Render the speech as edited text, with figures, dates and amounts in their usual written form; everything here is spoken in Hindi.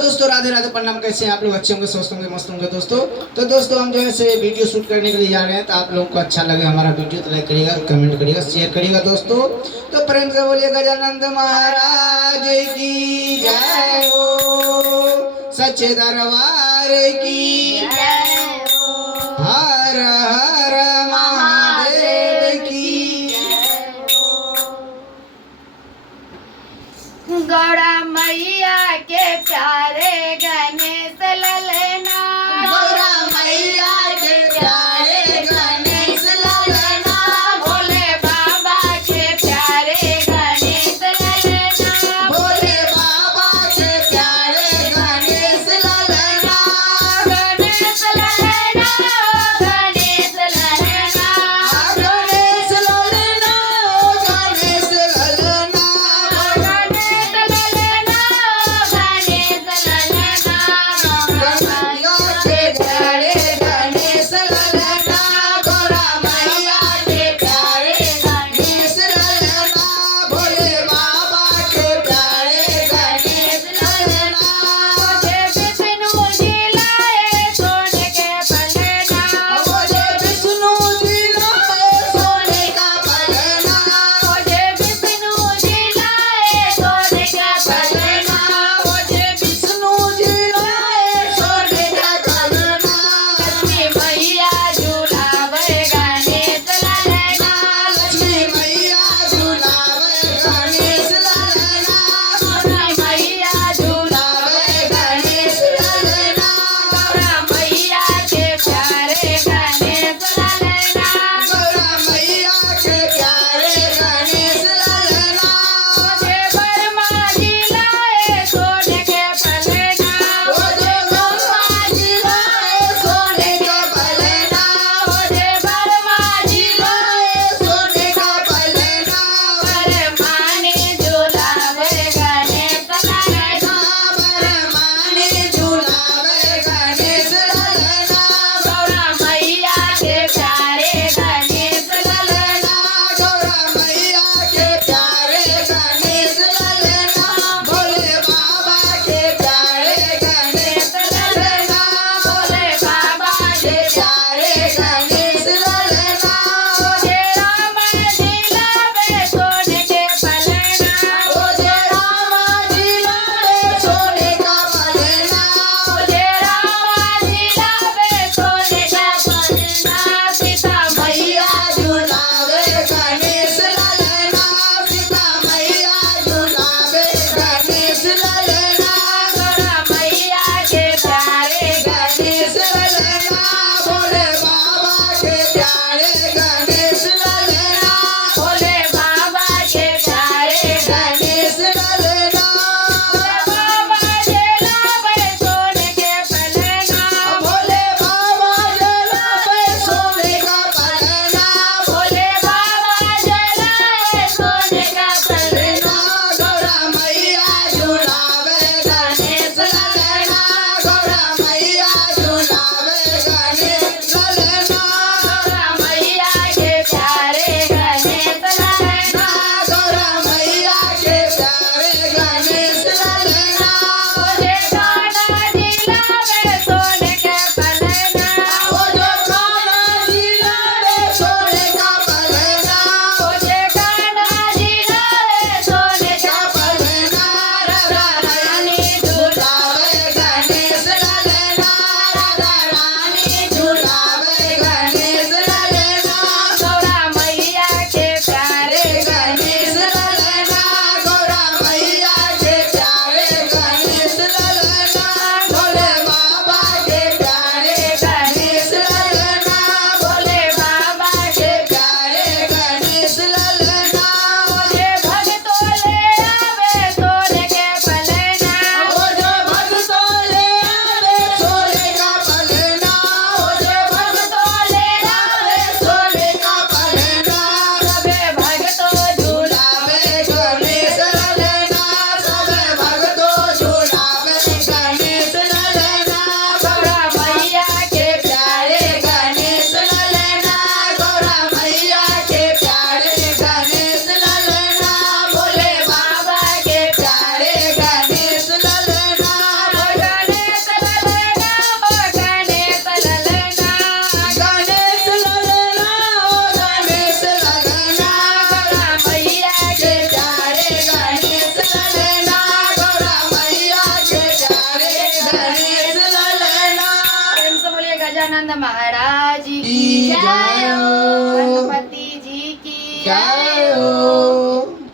दोस्तों राधे राधे प्रणाम। कैसे हैं आप लोग? अच्छे होंगे, स्वस्थ होंगे, मस्त होंगे दोस्तों। तो दोस्तों हम जो है से वीडियो शूट करने के लिए जा रहे हैं। तो आप लोगों को अच्छा लगे हमारा वीडियो तो लाइक करिएगा, कमेंट करिएगा, शेयर करिएगा दोस्तों। तो प्रेम से बोलिए गजानंद महाराज की जय हो, सच्चे दरबार की जय हो, हर हर महादेव की। गौड़ा मैया के प्यारे गणेश ललना, गौरा मैया के प्यारे गणेश ललना, भोले बाबा के प्यारे गणेश ललना, भोले बाबा के प्यारे गणेश ललना, गणेश ललना, गणेश ललना, गणेश ललना, गणेश ललना, गणेश ललना, गजानंद महाराज की की जय हो। गणपति जी की जय हो।